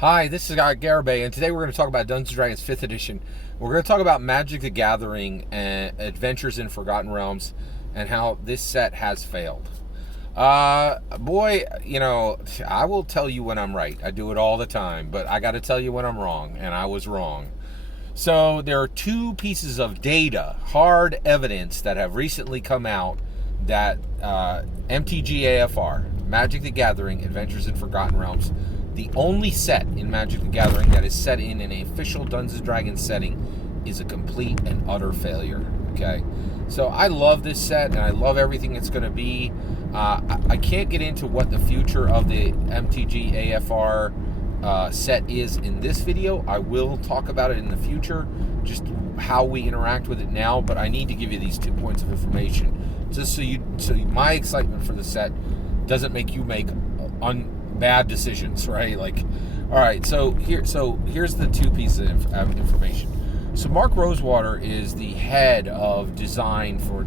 Hi, this is Garibay, and today we're going to talk about Dungeons & Dragons 5th Edition. We're going to talk about Magic the Gathering and Adventures in Forgotten Realms and how this set has failed. Boy, I will tell you when I'm right. I do it all the time, but I got to tell you when I'm wrong, and I was wrong. So there are two pieces of data, hard evidence, that have recently come out that MTG Magic the Gathering Adventures in Forgotten Realms, the only set in Magic the Gathering that is set in an official Dungeons & Dragons setting, is a complete and utter failure. Okay, so I love this set and I love everything it's going to be. I can't get into what the future of the MTG AFR set is in this video. I will talk about it in the future, just how we interact with it now, but I need to give you these 2 points of information just so my excitement for the set doesn't make you make bad decisions, right? Like, all right, so here's the two pieces of information. So Mark Rosewater is the head of design for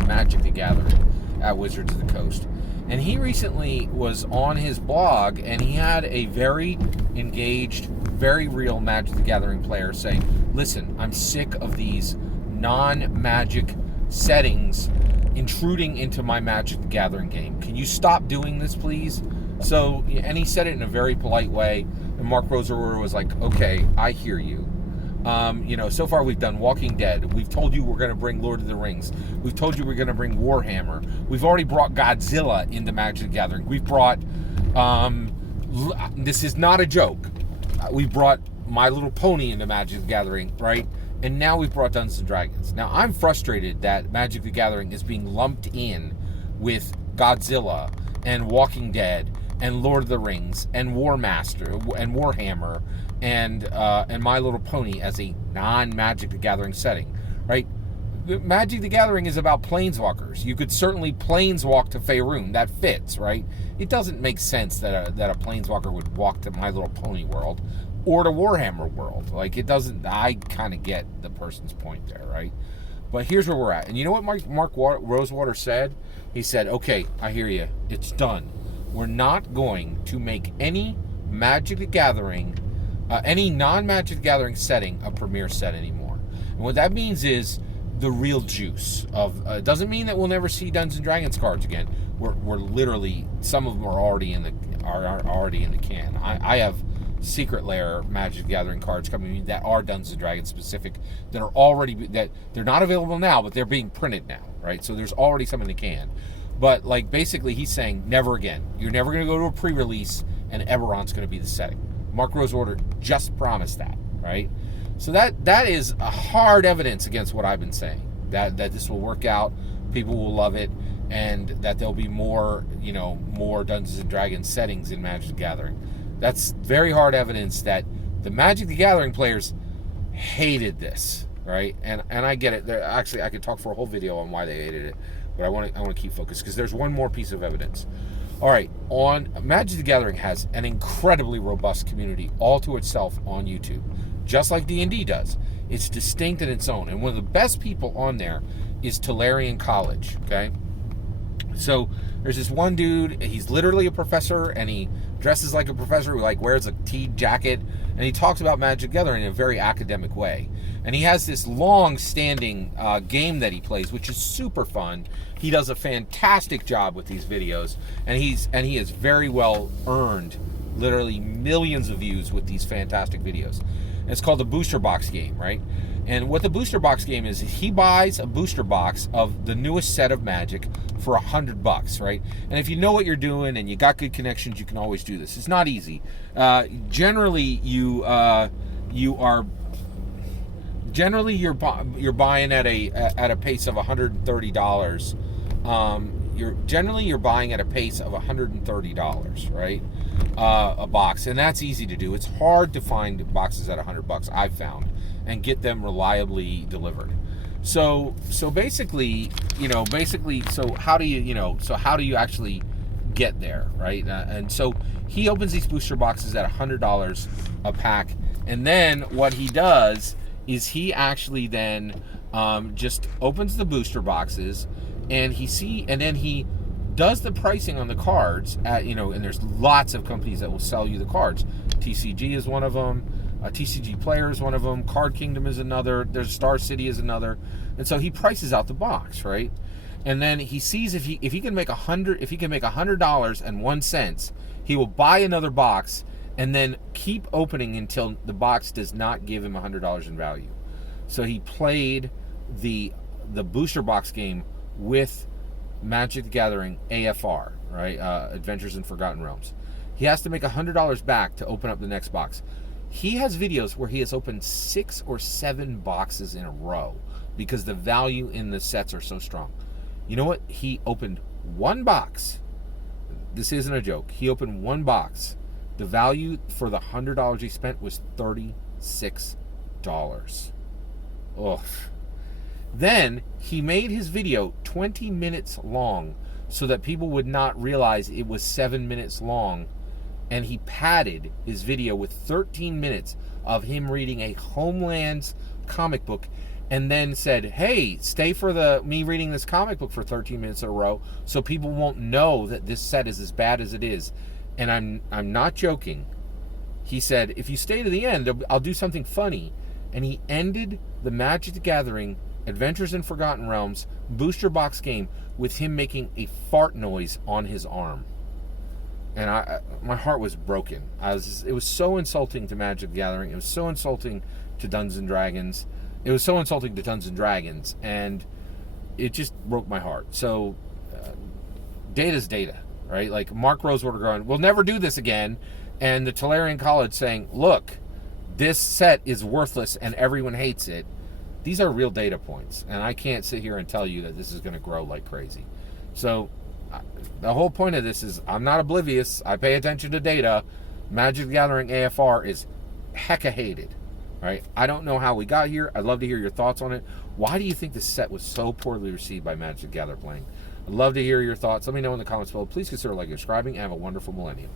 Magic the Gathering at Wizards of the Coast, and he recently was on his blog and he had a very engaged, very real Magic the Gathering player say, listen, I'm sick of these non-magic settings intruding into my Magic the Gathering game. Can you stop doing this, please? So, and he said it in a very polite way, and Mark Rosewater was like, okay, I hear you. So far we've done Walking Dead. We've told you we're going to bring Lord of the Rings. We've told you we're going to bring Warhammer. We've already brought Godzilla into Magic the Gathering. We've brought, this is not a joke, we brought My Little Pony into Magic the Gathering, right? And now we've brought Dungeons & Dragons. Now, I'm frustrated that Magic the Gathering is being lumped in with Godzilla and Walking Dead and Lord of the Rings and War Master and Warhammer and My Little Pony as a non-Magic the Gathering setting, right? Magic the Gathering is about planeswalkers. You could certainly planeswalk to Faerun. That fits, right? It doesn't make sense that a planeswalker would walk to My Little Pony world or to Warhammer world. Like, it doesn't. I kind of get the person's point there, right? But here's where we're at. And you know what Mark Rosewater said? He said, okay, I hear you. It's done. We're not going to make any Magic the Gathering, any non-Magic the Gathering setting a premier set anymore. And what that means is the real juice of. It doesn't mean that we'll never see Dungeons & Dragons cards again. We're literally, some of them are already in the can. I have Secret Lair Magic the Gathering cards coming that are Dungeons & Dragons specific, that are already, that they're not available now, but they're being printed now, right? So there's already some in the can. But, like, basically he's saying never again. You're never going to go to a pre-release and Eberron's going to be the setting. Mark Rosewater just promised that, right? So that is a hard evidence against what I've been saying, that this will work out, people will love it, and that there'll be more Dungeons & Dragons settings in Magic the Gathering. That's very hard evidence that the Magic the Gathering players hated this, right? And I get it. Actually, I could talk for a whole video on why they hated it, but I want to keep focused because there's one more piece of evidence. All right, on Magic the Gathering has an incredibly robust community all to itself on YouTube, just like D&D does. It's distinct in its own, and one of the best people on there is Tolarian College. Okay, so there's this one dude. He's literally a professor, and he dresses like a professor, who wears a tweed jacket, and he talks about Magic the Gathering in a very academic way. And he has this long-standing game that he plays, which is super fun. He does a fantastic job with these videos, and he has very well earned literally millions of views with these fantastic videos. And it's called the Booster Box game, right? And what the Booster Box game is he buys a booster box of the newest set of Magic for $100, right? And if you know what you're doing and you got good connections, you can always do this. It's not easy. Generally, you're buying at a pace of $130. You're buying at a pace of $130, right? A box, and that's easy to do. It's hard to find boxes at $100, I've found, and get them reliably delivered. So basically, so how do you actually get there, right? And so he opens these booster boxes at $100 a pack, and then what he does is he actually then just opens the booster boxes, and then he does the pricing on the cards at, and there's lots of companies that will sell you the cards. TCG is one of them. TCG Player is one of them. Card Kingdom is another. There's Star City is another. And so he prices out the box, right? And then he sees if he can make $100.01, he will buy another box and then keep opening until the box does not give him $100 in value. So he played the booster box game with Magic the Gathering AFR, right? Adventures in Forgotten Realms. He has to make $100 back to open up the next box. He has videos where he has opened 6 or 7 boxes in a row because the value in the sets are so strong. You know what? He opened one box. This isn't a joke. He opened one box. The value for the $100 he spent was $36. Ugh. Then he made his video 20 minutes long so that people would not realize it was 7 minutes long. And he padded his video with 13 minutes of him reading a Homelands comic book, and then said, hey, stay for me reading this comic book for 13 minutes in a row so people won't know that this set is as bad as it is. And I'm not joking. He said, if you stay to the end, I'll do something funny. And he ended the Magic the Gathering Adventures in Forgotten Realms booster box game with him making a fart noise on his arm. And my heart was broken. It was so insulting to Magic the Gathering. It was so insulting to Dungeons and Dragons. It was so insulting to Dungeons and Dragons, and it just broke my heart. So, data's data, right? Like Mark Rosewater going, we'll never do this again, and the Tolarian College saying, look, this set is worthless and everyone hates it. These are real data points, and I can't sit here and tell you that this is going to grow like crazy. So, the whole point of this is I'm not oblivious. I pay attention to data. Magic the Gathering AFR is hecka hated. Right? I don't know how we got here. I'd love to hear your thoughts on it. Why do you think this set was so poorly received by Magic the Gathering playing? I'd love to hear your thoughts. Let me know in the comments below. Please consider liking and subscribing, and have a wonderful millennium.